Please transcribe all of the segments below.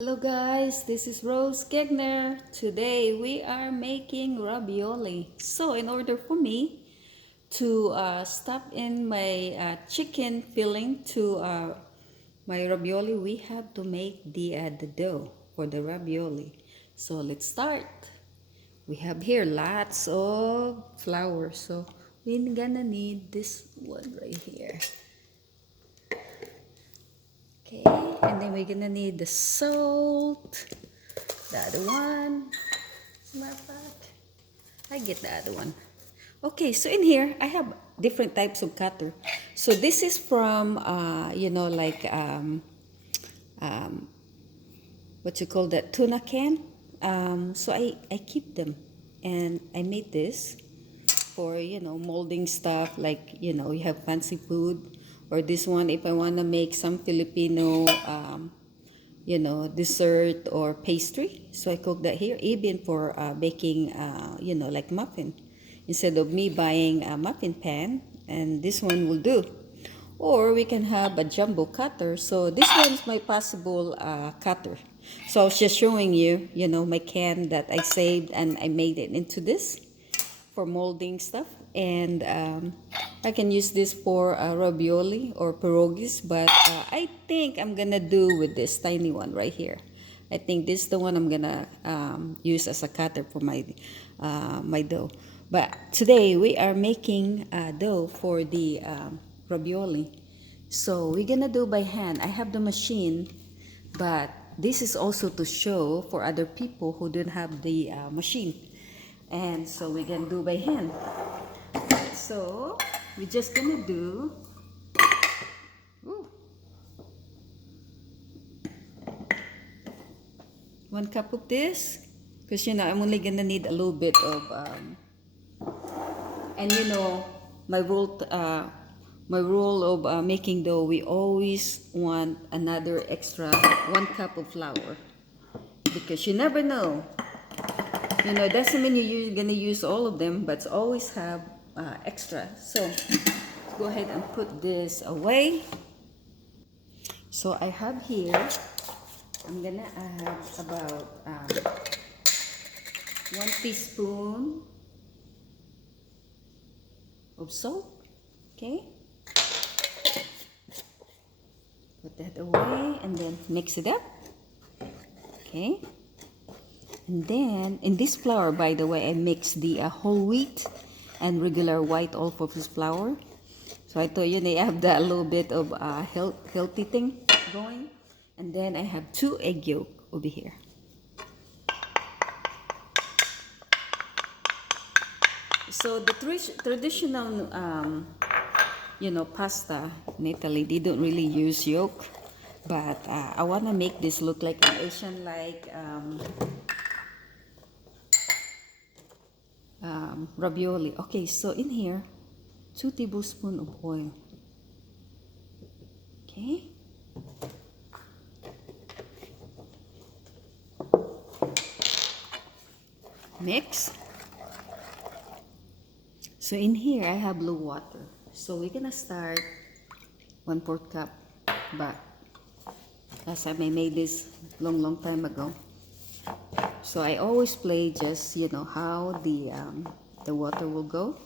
Hello guys, this is Rose Gegner. Today we are making ravioli. So in order for me to stuff in my chicken filling to my ravioli, we have to make the dough for the ravioli. So let's start. We have here lots of flour. So we're gonna need this one right here. Okay, and then we're gonna need the salt. The other one. My bad. I get the other one. Okay, so in here I have different types of cutter. So this is from um, what you call that, tuna can. So I keep them, and I made this for molding stuff, like you have fancy food, or this one if I want to make some Filipino dessert or pastry. So I cook that here, even for baking, like muffin. Instead of me buying a muffin pan, and this one will do. Or we can have a jumbo cutter. So this one is my possible cutter. So I was just showing you, my can that I saved and I made it into this for molding stuff. And I can use this for ravioli or pierogies, but I think I'm gonna do with this tiny one right here. I think this is the one I'm gonna use as a cutter for my dough. But today we are making dough for the ravioli. So we're gonna do by hand. I have the machine, but this is also to show for other people who don't have the machine. And so we're gonna do by hand. So we're just gonna do ooh, 1 cup of this, because I'm only gonna need a little bit of and my rule of making dough, we always want another extra 1 cup of flour, because you never know. It doesn't mean you're gonna use all of them, but always have extra. So go ahead and put this away. So I have here, I'm gonna add about 1 teaspoon of salt. Okay, put that away and then mix it up. Okay, and then in this flour, by the way, I mix the whole wheat and regular white all-purpose flour. So I thought I have that little bit of healthy thing going. And then I have 2 egg yolk over here. So the traditional pasta in Italy, they don't really use yolk, but I want to make this look like an Asian like ravioli. Okay, so in here 2 tablespoons of oil. Okay, mix. So in here I have blue water. So we're gonna start 1/4 cup, but last time I made this long time ago. So I always play just how the water will go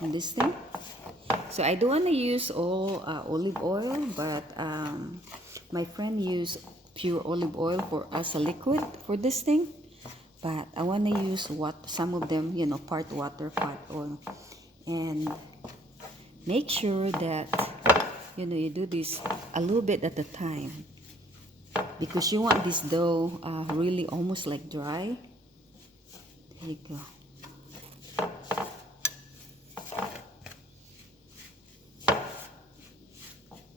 in this thing. So I don't want to use all olive oil, but my friend used pure olive oil for as a liquid for this thing. But I want to use some of them, part water, part oil, and make sure that you do this a little bit at a time, because you want this dough really almost like dry. There you go.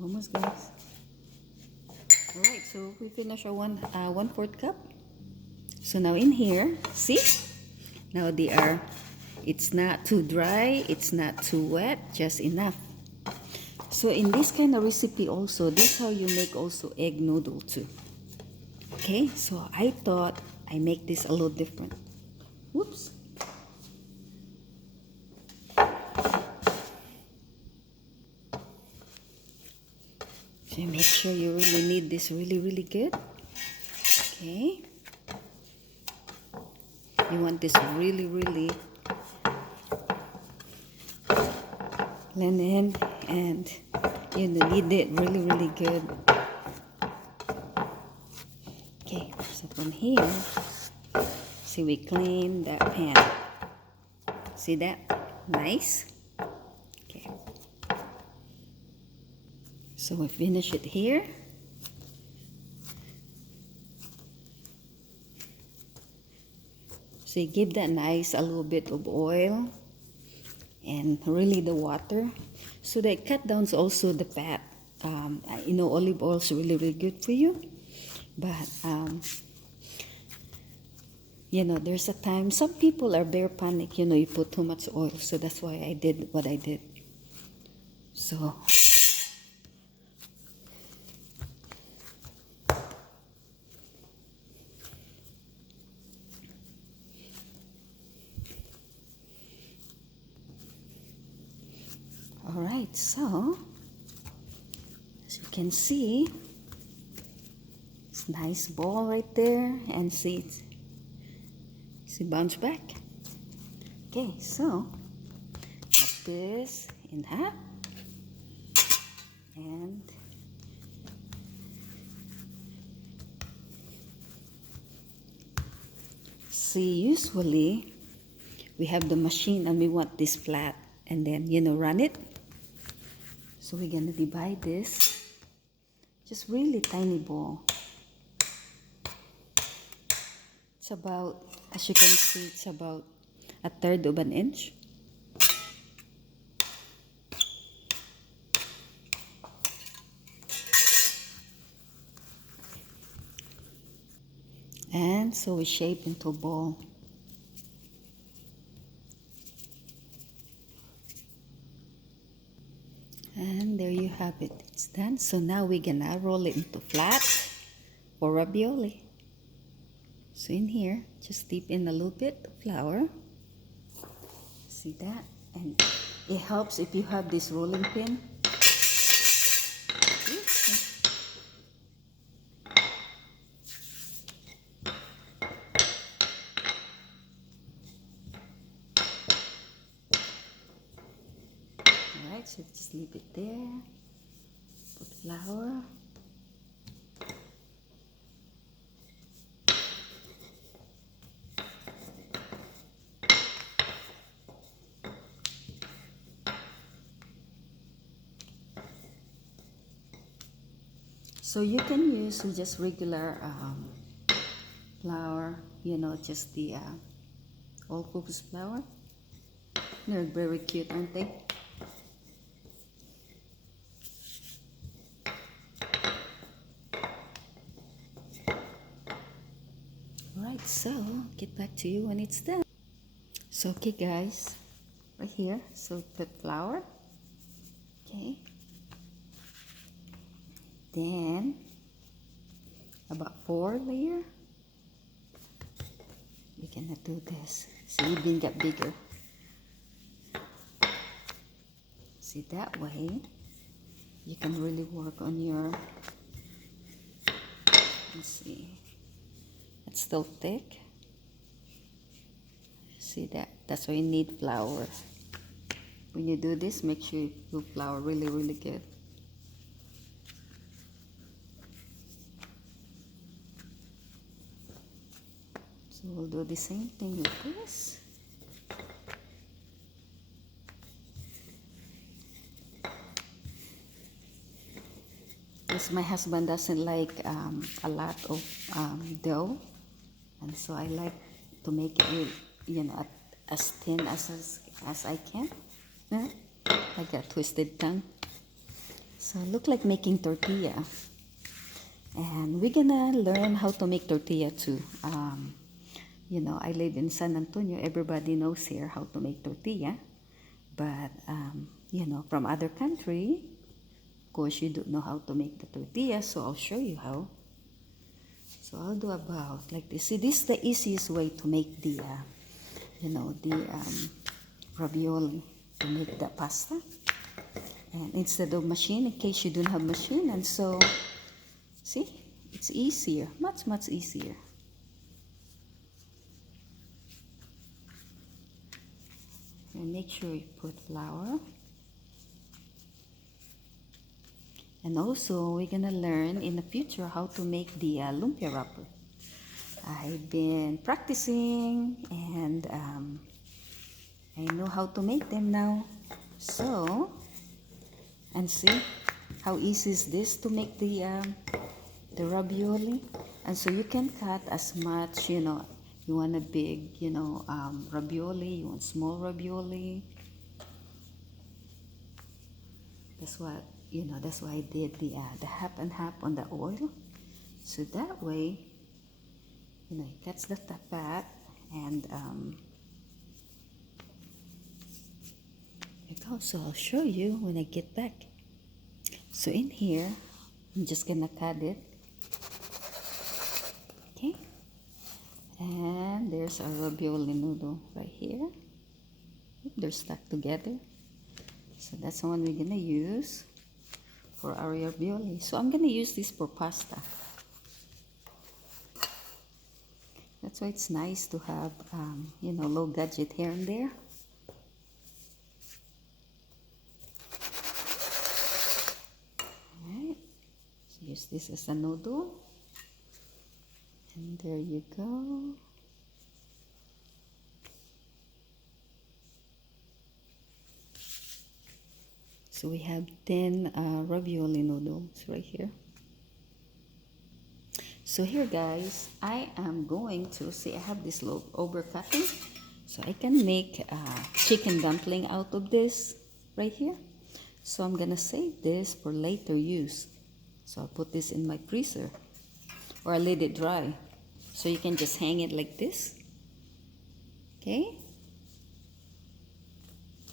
Almost, guys. All right, so we finish our 1/4 cup. So now in here, see, now it's not too dry, it's not too wet, just enough. So in this kind of recipe also, this is how you make also egg noodle too. Okay, so I thought I make this a little different. Whoops. So make sure you really knead this really good. Okay. You want this really, really blended, and you knead it really, really good. Okay, so from here, see, we clean that pan. See that? Nice. Okay. So we finish it here. So you give that nice a little bit of oil and really the water, so that cut down also the fat. You know, olive oil is really, really good for you, but you know, there's a time some people are very panic, you know, you put too much oil. So that's why I did what I did. So all right, so as you can see, it's nice ball right there, and see bounce back. Okay, so cut this in half, and see, usually we have the machine and we want this flat, and then, you know, run it. So we're gonna divide this, just really tiny ball. It's about, as you can see, it's about 1/3 of an inch. And so we shape into a ball. And there you have it, it's done. So now we're gonna roll it into flat for ravioli. So in here, just dip in a little bit of flour. See that? And it helps if you have this rolling pin. Alright, so just leave it there. Put flour. So you can use just regular flour, you know, just the all-purpose flour. They're very cute, aren't they? Alright, so get back to you when it's done. So okay guys, right here, so put flour. Okay. Then about 4 layer. We're gonna do this. See, it didn't get bigger. See, that way you can really work on your, let's see, it's still thick. See that? That's why you need flour. When you do this, make sure you do flour really, really good. So we'll do the same thing with this. Because my husband doesn't like a lot of dough, and so I like to make it, you know, as thin as I can. I got twisted tongue. So look like making tortilla, and we're gonna learn how to make tortilla too. You know, I live in San Antonio. Everybody knows here how to make tortilla, but you know, from other country, of course, you don't know how to make the tortilla. So I'll show you how. So I'll do about like this. See, this is the easiest way to make the, you know, the ravioli, to make the pasta. And instead of machine, in case you don't have machine, and so, see, It's easier, much easier. And make sure you put flour. And also, we're gonna learn in the future how to make the lumpia wrapper. I've been practicing and I know how to make them now. So, and see how easy is this to make the ravioli. And so you can cut as much, you know, you want a big, you know, ravioli, you want small ravioli. That's what, you know, that's why I did the half and half on the oil. So that way, you know, it cuts the fat and there you go. So I'll show you when I get back. So in here, I'm just gonna cut it. Okay. And there's our ravioli noodle right here. They're stuck together. So that's the one we're gonna use for our ravioli. So I'm gonna use this for pasta. That's why it's nice to have, you know, low gadget here and there. Alright, so use this as a noodle. And there you go. So we have 10 ravioli noodles right here. So here guys, I am going to, see I have this little overcutting. So I can make chicken dumpling out of this right here. So I'm gonna save this for later use. So I'll put this in my freezer or I let it dry. So you can just hang it like this. Okay.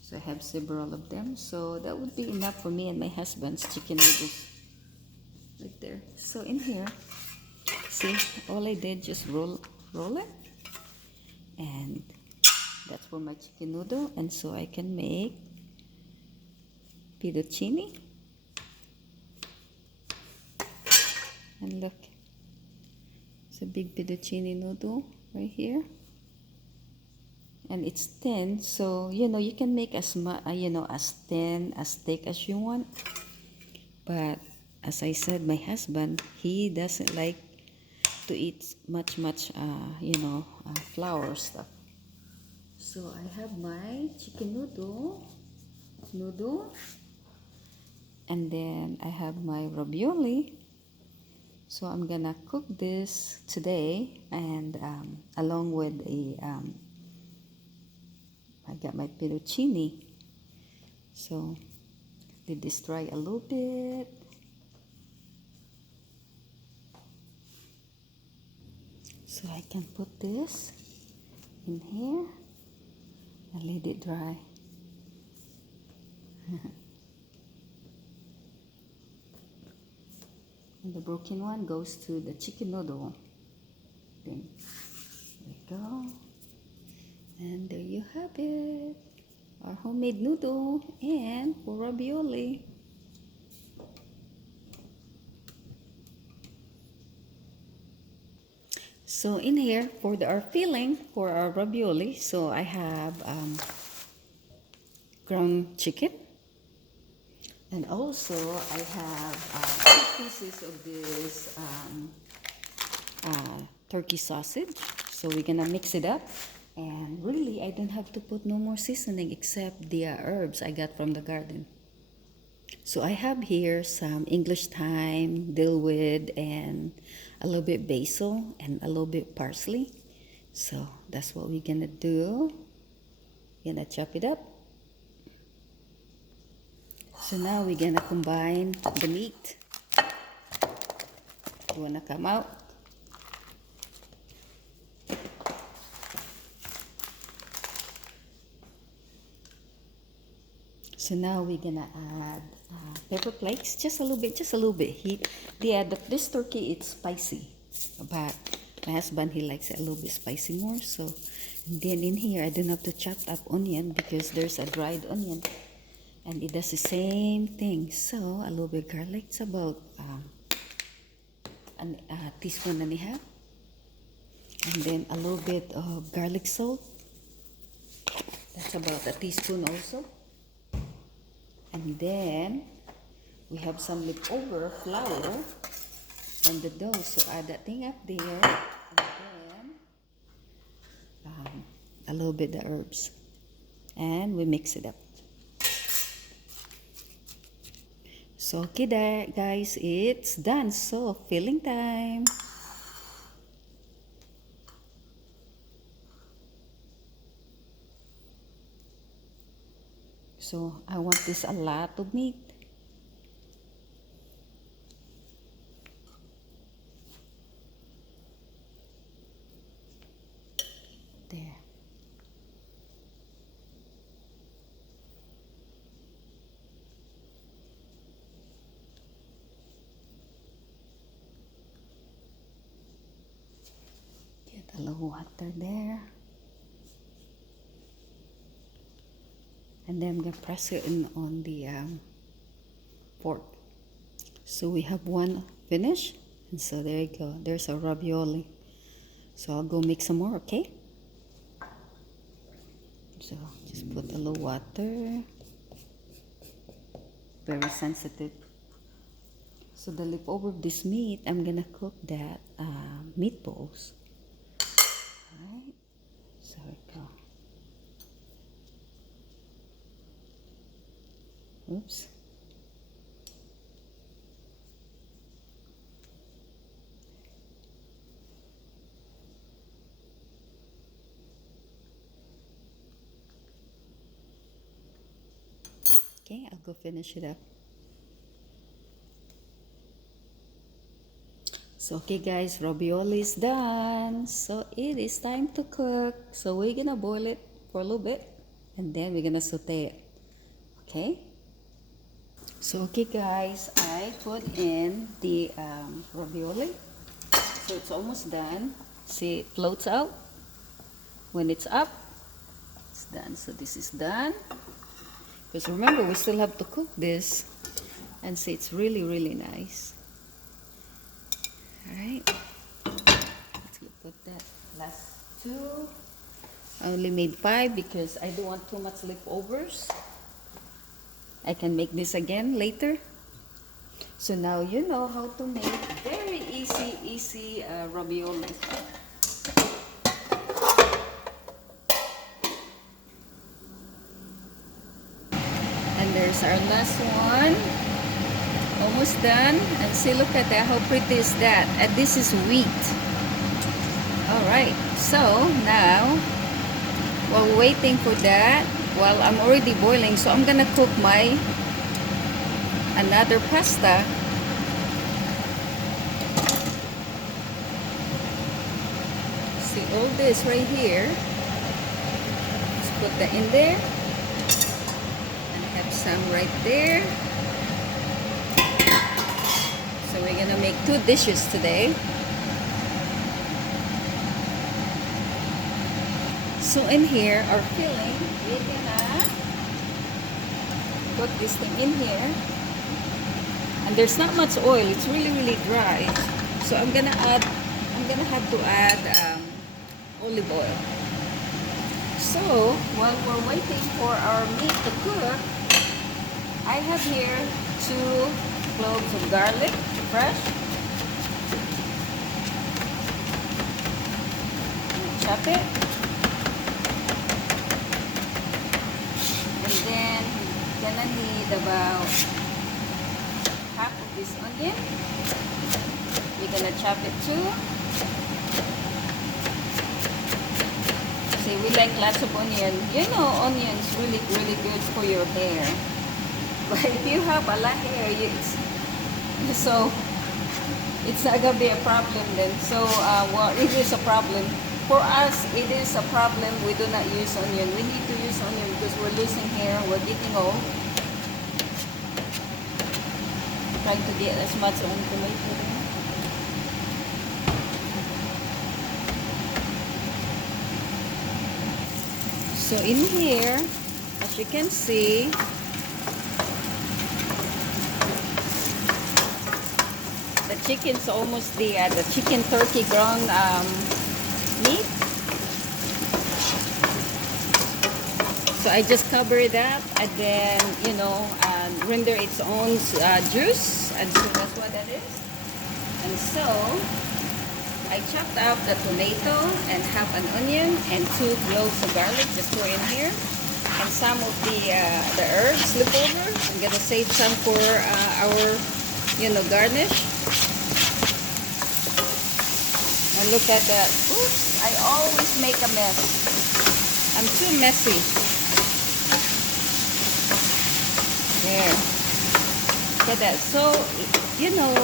So I have several of them. So that would be enough for me and my husband's chicken noodles right there. So in here, see, all I did just roll it. And that's for my chicken noodle. And so I can make fettuccine. And look, it's a big fettuccine noodle right here. And it's thin, so you know you can make as much, you know, as thin, as thick as you want. But as I said, my husband, he doesn't like to eat much, you know, flour stuff. So I have my chicken noodle, and then I have my ravioli. So I'm gonna cook this today, and along with a I got my fettuccine. So let this dry a little bit. So I can put this in here and let it dry. And the broken one goes to the chicken noodle. Then there we go. And there you have it, our homemade noodle and for ravioli. So in here for our filling for our ravioli, so I have ground chicken, and also I have 2 pieces of this turkey sausage. So we're gonna mix it up. And really, I don't have to put no more seasoning except the herbs I got from the garden. So I have here some English thyme, dillweed, and a little bit basil, and a little bit parsley. So that's what we're gonna do. We're gonna chop it up. So now we're gonna combine the meat. You wanna come out? So now we're gonna add pepper flakes, just a little bit heat. This turkey, it's spicy, but my husband, he likes it a little bit spicy more. So and then in here, I don't have to chop up onion because there's a dried onion, and it does the same thing. So a little bit garlic. It's about a teaspoon and a half. And then a little bit of garlic salt. That's about a teaspoon also. And then we have some leftover flour from the dough. So add that thing up there. And then a little bit of herbs. And we mix it up. So okay there guys, it's done. So filling time. So I want this a lot of meat. There. Get a little water there. And then I'm going to press it in on the fork. So we have one finished. And so there you go. There's a ravioli. So I'll go make some more, okay? So just put a little water. Very sensitive. So the leftover of this meat, I'm going to cook that meatballs. Alright. So there we go. Oops. Okay, I'll go finish it up. So okay guys, ravioli is done. So it is time to cook. So we're gonna boil it for a little bit and then we're gonna saute it. Okay? So okay guys, I put in the ravioli. So it's almost done. See, it floats out. When it's up, it's done. So this is done. Because remember, we still have to cook this. And see, it's really, really nice. Alright. Let's put that last two. I only made 5 because I don't want too much leftovers. I can make this again later. So now you know how to make very easy ravioli. And there's our last one. Almost done. And see, look at that. How pretty is that? And this is wheat. Alright. So now, while waiting for that, well, I'm already boiling, so I'm gonna cook my another pasta. See all this right here. Let's put that in there. And have some right there. So we're gonna make 2 dishes today. So in here, our filling, we're gonna put this thing in here. And there's not much oil, it's really, really dry. So I'm gonna have to add olive oil. So while we're waiting for our meat to cook, I have here 2 cloves of garlic, fresh. Chop it. Then gonna need about half of this onion. We're gonna chop it too. See, we like lots of onion. You know, onion's really, really good for your hair. But if you have a lot of hair, it's not gonna be a problem then. So, well, it is a problem. For us, it is a problem. We do not use onion. We need to use onion because we're losing hair. We're getting old. Trying to get as much on tomato. So in here, as you can see, the chicken's almost there. The chicken turkey ground meat. So I just cover it up and then, you know, render its own juice. And so that's what that is. And so I chopped up the tomato and half an onion and 2 cloves of garlic. Just throw in here. And some of the herbs left over. I'm gonna save some for our, you know, garnish. And look at that. Oops! I always make a mess. I'm too messy. There. Look at that. So, you know,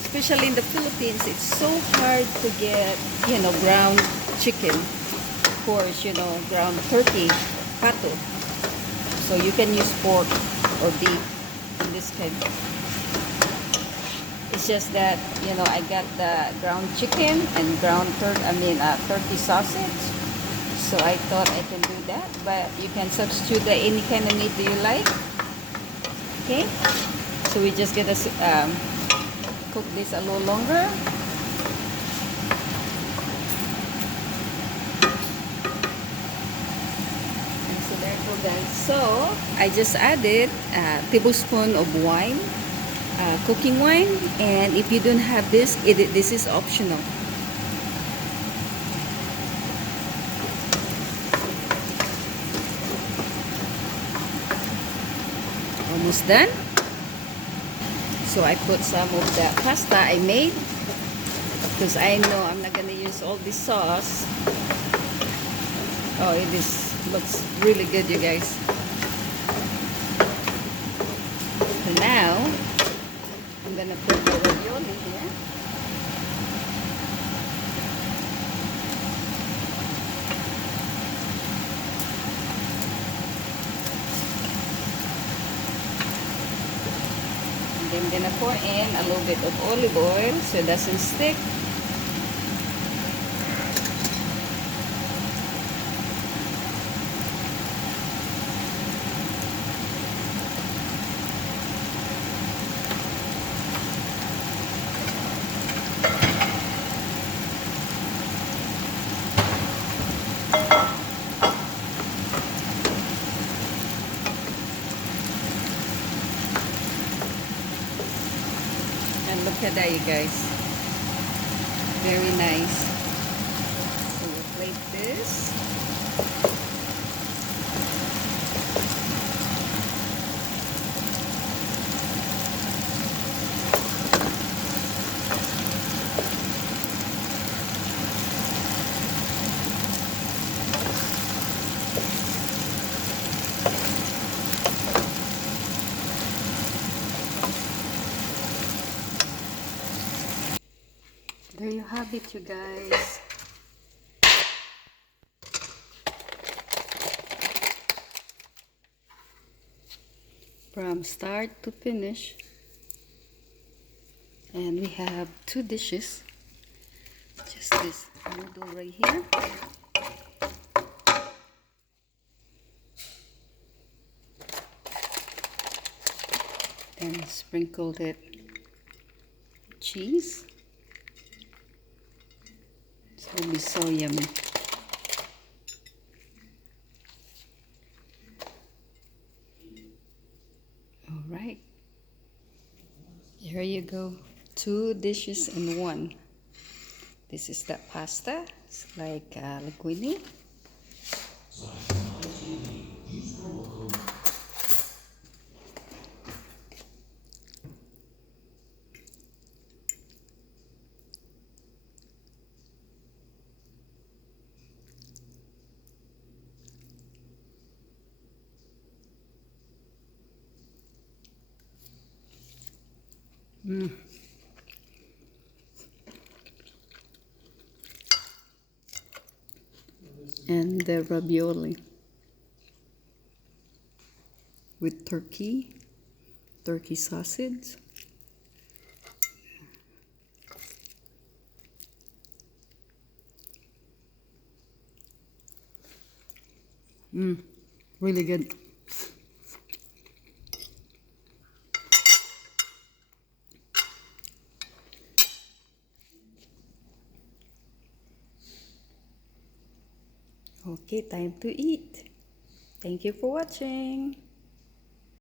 especially in the Philippines, it's so hard to get, you know, ground chicken. Of course, you know, ground turkey, pato. So you can use pork or beef in this kind. It's just that, you know, I got the ground chicken and ground turkey sausage. So I thought I can do that, but you can substitute any kind of meat that you like. Okay, so we just gonna cook this a little longer. And so there you go, guys. So I just added a tablespoon of wine, cooking wine, and if you don't have this, this is optional. Almost done. So I put some of the pasta I made because I know I'm not gonna use all this sauce. Oh, looks really good, you guys. So now I'm gonna put the ravioli here. I'm gonna pour in a little bit of olive oil so it doesn't stick. And look at that, you guys. Very nice. So we'll plate this. There you have it, you guys. From start to finish. And we have 2 dishes. Just this noodle right here. And sprinkled it with cheese. It's gonna be so yummy. All right, here you go. 2 dishes in one. This is the pasta. It's like linguine. And the ravioli with turkey sausage. Really good. Okay, time to eat. Thank you for watching.